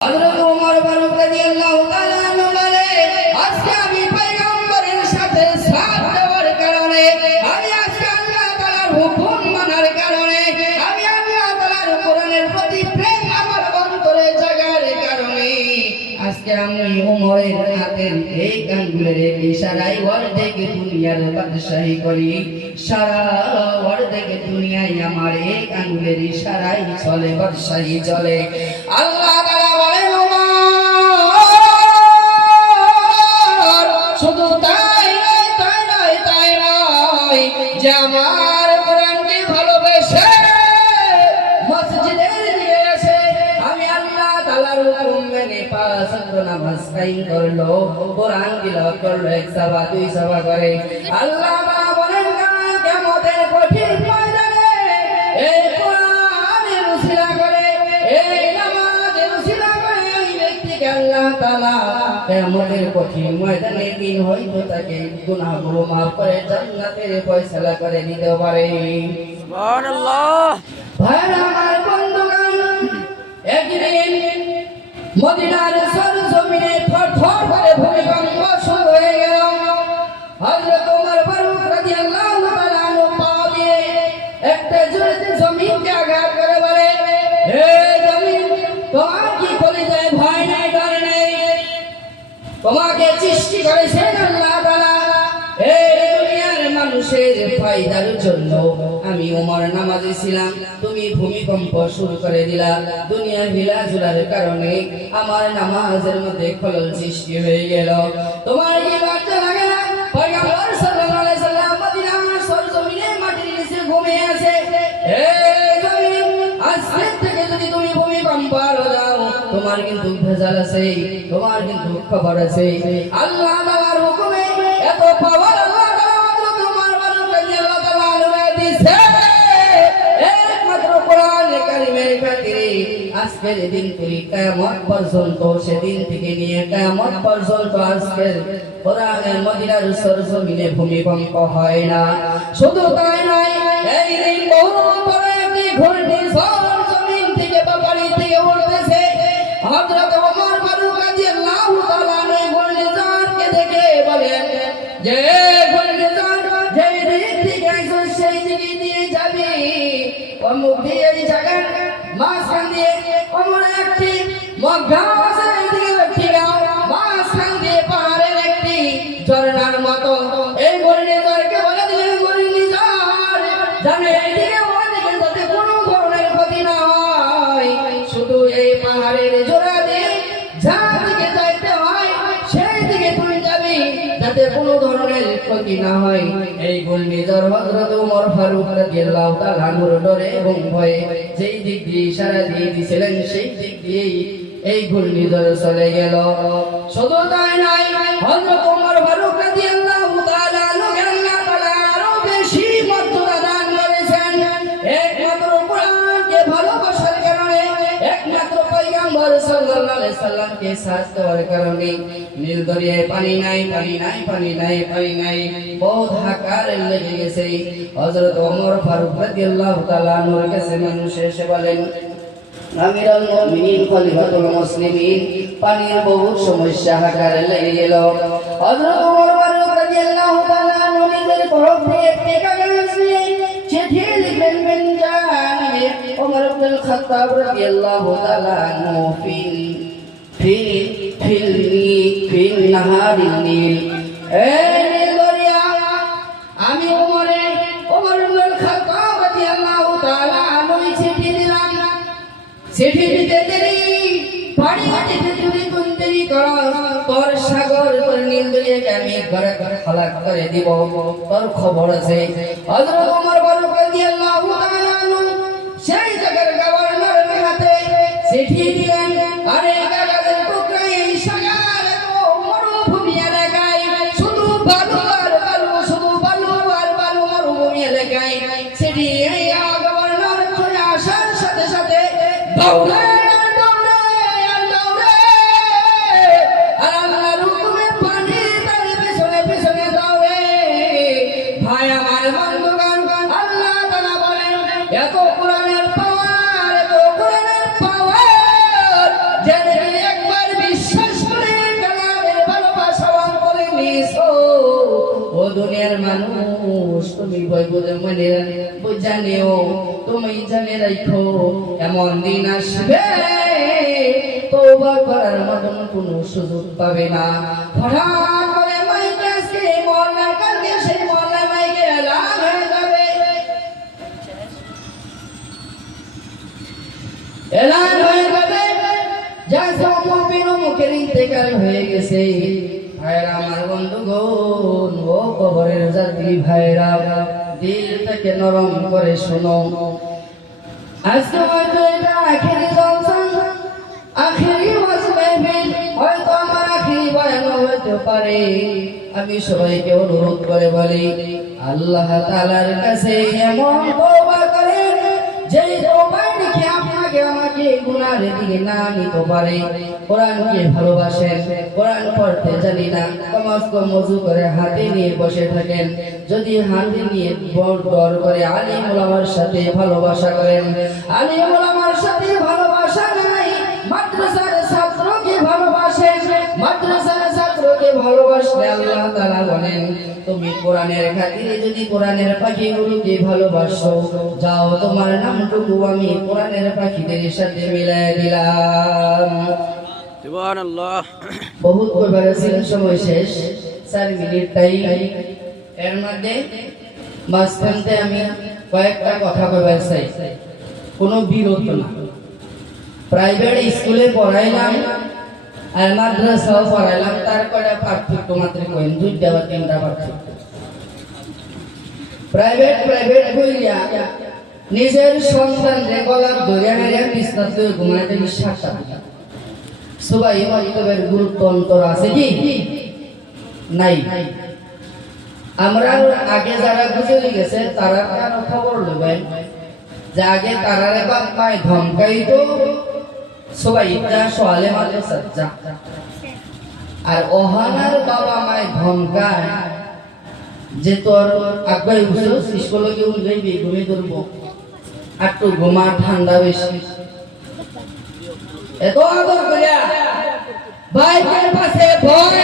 হযরত ওমর ফারুক রাদিয়াল্লাহু তাআলা আনহু বলে, আজকে আমি পয়গম্বরের সাথে সাথ দেওয়ার কারণে, আমি আজকে আল্লাহ তাআলার হুকুম মানার কারণে, আমি আল্লাহ তাআলার কোরআনের প্রতি প্রেম আমার অন্তরে জাগার কারণে আজকে আমি ওমরের হাতের এই আঙ্গুলের ইশারায় অর্ধেক দুনিয়ার বাদশাহী করি। সারা অর্ধেক দুনিয়ায় আমার এই আঙ্গুলের ইশারায় চলে, বাদশাহী চলে। আল্লাহ তাআলা বলেন, শুধু তাই নয় যে আমার কোরআনকে ভালোবেসে মসজিদের দিকে এসে আমি আল্লাহ তাআলার হুকুম মেনে 5 ওয়াক্ত নামাজ কায়েম করলো, কোরআন তিলাওয়াত করলো, 1 সাবা 2 সাবা করে। আল্লাহ তাআলা বলেন, কিয়ামতের কঠিন ময়দানে এই কোরআনের উসিলা করে, এই নামাজের উসিলা করে এই ব্যক্তিকে আল্লাহ তাআলা কিয়ামতের কঠিন ময়দানে দিন হয়তো তাকে গুনাহগুলো মাফ করে জান্নাতের ফয়সালা করে দিতে পারে। সুবহানাল্লাহ। ভাইরা আমার, বন্ধুগণ, একদিন মদিনার সরজমিনে থরথর করে ভূমিকম্প শুরু হয়ে গেল। হযরত ওমর ফারুক রাদিয়াল্লাহু তাআলা আনহু পা দিয়ে একটা জোরে জমিনকে আঘাত করে বলে, হে জমিন, তোমার কি কলিজায় ভয় নাই, ডর নেই? তোমাকে সৃষ্টি করেছেন আল্লাহ তাআলা এই দুনিয়ার মানুষের ফায়দার জন্য। আমি ওমর নামাজে ছিলাম, তুমি ভূমিকম্প শুরু করে দিলা। দুনিয়া হিলাঝুলার কারণে আমার নামাজের মধ্যে খলল সৃষ্টি হয়ে গেল। তোমার কি লজ্জা লাগে না? পয়গম্বর সাল্লাল্লাহু আলাইহি সাল্লাম মদিনার সরজমিনে মাটির নিচে ঘুমিয়ে আছে। এই জমিন, আজকে থেকে যদি তুমি ভূমিকম্প দাও, তোমার কিন্তু ভেজাল আছে, তোমার কিন্তু খবর আছে। আল্লাহ তাআলার হুকুমে এত পাওয়ার আল্লাহ তাআলা তোমার রাদিয়াল্লাহু তাআলা আনহু দিয়েছে। একমাত্র কোরআনে কারীমের খাতিরে আজকের দিন থেকে কিয়ামত পর্যন্ত, সেদিন থেকে নিয়ে কিয়ামত পর্যন্ত আজকের কোরআনের মদিনার সরজমিনে ভূমিকম্প হয় না। শুধু তাই নয়, এই দিন বহু বড় একটি ঘূর্ণিঝড় জমিন থেকে বা বাড়ি থেকে উঠতেছে। হযরত ওমর ফারুক রাদিয়াল্লাহু তাআলা এই ঘূর্ণিঝড়কে দেখে বলেন যে, ঘূর্ণিঝড় যেই দিক থেকে আসছে সেই দিকে দিয়ে যাবি, অমুক দিয়ে এই জায়গার মাঝখান দিয়ে অমর একটি মগ্গা আছে, এইদিকে একটি গাঁও, মাঝখান দিয়ে পাহাড়ের একটি ঝর্ণার মতো। এই ঘূর্ণিঝড়কে বলে দিলেন, ঘূর্ণিঝড় জানে এইদিকে ওদিকে যাতে কোনো ধরনের ক্ষতি না হয়, শুধু এই পাহাড়ের জোড়া দিয়ে যা দিকে যাইতে হয় সেই দিকে তুমি যাবি, যাতে কোনো ধরনের ক্ষতি না হয়। এই ঘূর্ণিঝড় হযরত ওমর ফারুক রাদিয়াল্লাহু তাআলা আনহুর ডরে এবং ভয়ে যেই দিক দিয়ে ইশারা দিয়ে দিয়েছিলেন সেই দিক দিয়েই এই ঘূর্ণিঝড় চলে গেল। শুধু তাই নয়, হযরত ওমর ফারুক রাদিয়াল্লাহু তাআলা আনহুকে আল্লাহ তাআলা আরো বেশি মর্যাদা দান করেছেন। একমাত্র কোরআনকে ভালোবাসার কারণে, একমাত্র পয়গম্বর সাল্লাল্লাহু আলাইহি সাল্লামকে সাথ দেওয়ার কারণে নীল দরিয়ায় পানি নাই, পানি নাই, পানি নাই, পানি নাই, বহুত হাহাকার লেগে গেছে। হযরত ওমর ফারুক রাদিয়াল্লাহু তাআলা আনহুর কাছে মানুষ এসে বলেন, আমিরুল মুমিনিন খলিফাতুল মুসলিমিন, পানির বহুত সমস্যা, হাহাকার লেগে গেল। হযরত ওমর ফারুক রাদিয়াল্লাহু তাআলা আনহু নিজের তরফ থেকে একটি কাগজ নিয়ে চিঠি লিখলেন, বেনজামিন ওমর ইবনুল খাত্তাব রাদিয়াল্লাহু তাআলা আনহু ফিল নাহারিন নীল, এই নীল দরিয়া, আমি ওমর ইবনুল খাত্তাব রাদিয়াল্লাহু তাআলা আনহু চিঠি দিলাম। চিঠি দিতে দেরি, পানি দিতে যদি তুমি দেরি করো, তোর সাগর, তোর নীল দরিয়াকে আমি ঘরে ঘরে খালাক করে দিব, তোর খবর আছে। হযরত ওমর ফারুক রাদিয়াল্লাহু তাআলা আনহু সেই জায়গার গভর্নরের হাতে চিঠি দিলেন, আরে কাগজের টুকরা এই সাগর এত মরুভূমি এলাকায়, শুধু বালু আর বালু, শুধু বালু আর বালু, মরুভূমি এলাকায় চিঠি এই গভর্নর চলে আসার সাথে সাথে দৌড়ে আর আল্লাহর হুকুমে পানি তার পেছনে পেছনে দৌড়ে। ভাই আমার, বন্ধুগণ, আল্লাহ তাআলা বলেন, এত কোরআনের পাওয়ার, এত কোরআনের পাওয়ার, জেনে তুমি ভয় বলে মনে জানিও, তুমি জানে রাখো এমন দিন আসবে তওবা করার মতন কোনো সুযোগ পাবে না। হঠাৎ করে মাইকে আসে মরনা কালকে সেই মরনা মাইকে এলান হয়ে যাবে, এলান হয়ে যাবে যা সব মুখের ইন্তেকাল হয়ে গেছে। ভাইরা আমার বন্ধুগণ, ও কবরের যাত্রী ভাইরা, দিল থেকে নরম করে শোনো, আজকে হয়তো এটা আখেরি জলসা, আখেরি ওয়াজ মাহফিল, হয়তো আমার আখেরি বয়ান হতে পারে। আমি সবাইকে অনুরোধ করে বলি, আল্লাহ তাআলার কাছে এমন তওবা করেন যে তওবা দেখে আপনাকে আমাকে গুনাহের দিকে না নিতে পারে। কোরআনকে ভালোবাসেন, কোরআন পড়তে জানি না, কমাস কম ওযু করে হাতে নিয়ে বসে থাকেন, যদি হাতে নিয়ে বড় করে আলিম ওলামার সাথে ভালোবাসা করেন, আলিম ওলামার সাথে ভালোবাসা নাই, মাদ্রাসার ছাত্রকে ভালোবাসেন, মাদ্রাসার ছাত্রকে ভালোবাসলে আল্লাহ তাআলা বলেন তুমি কোরআনের খাতিরে যদি কোরআনের পাখিগুলোকে ভালোবাসো, যাও তোমার নামটুকু আমি কোরআনের পাখিদের সাথে মিলাই দিলাম। সুবহানাল্লাহ। বহুত কইবার ছিল, সময় শেষ, 4 মিনিট টাইম। এর মধ্যে মাঝখানতে আমি কয়েকটা কথা কইবার চাই, কোনো বিরত না। প্রাইভেট স্কুলে পড়াইলাম আর মাদ্রাসাও পড়াইলাম, তার কয়টা পার্থক্য মাত্র কইন, 2টা বা 3টা পার্থক্য। প্রাইভেট কইরা নিজের সন্তানরে গলা ধরে হারিয়া বিছনাতে ঘুমাইতে বিশ্বাস সবাই মাধ্যমের গুরুত্ব অন্তর আছে কি নাই? আমরা আগে যারা গুজরে গেছে তারা কেন খবর নেবেন যে আগে তারারে বাপ মায় ধমকাইতো সবাই যা সোয়ালে মালে সজ্জা, আর ওহানার বাবা মায় ধমকায় যে তোর আগাই উঠছো স্কুলে উঠবি ঘুমিয়ে ধরবো, আর তো ঘুমা ঠান্ডা বেশি, এত আদর করিয়া বাইকের পাশে ভয়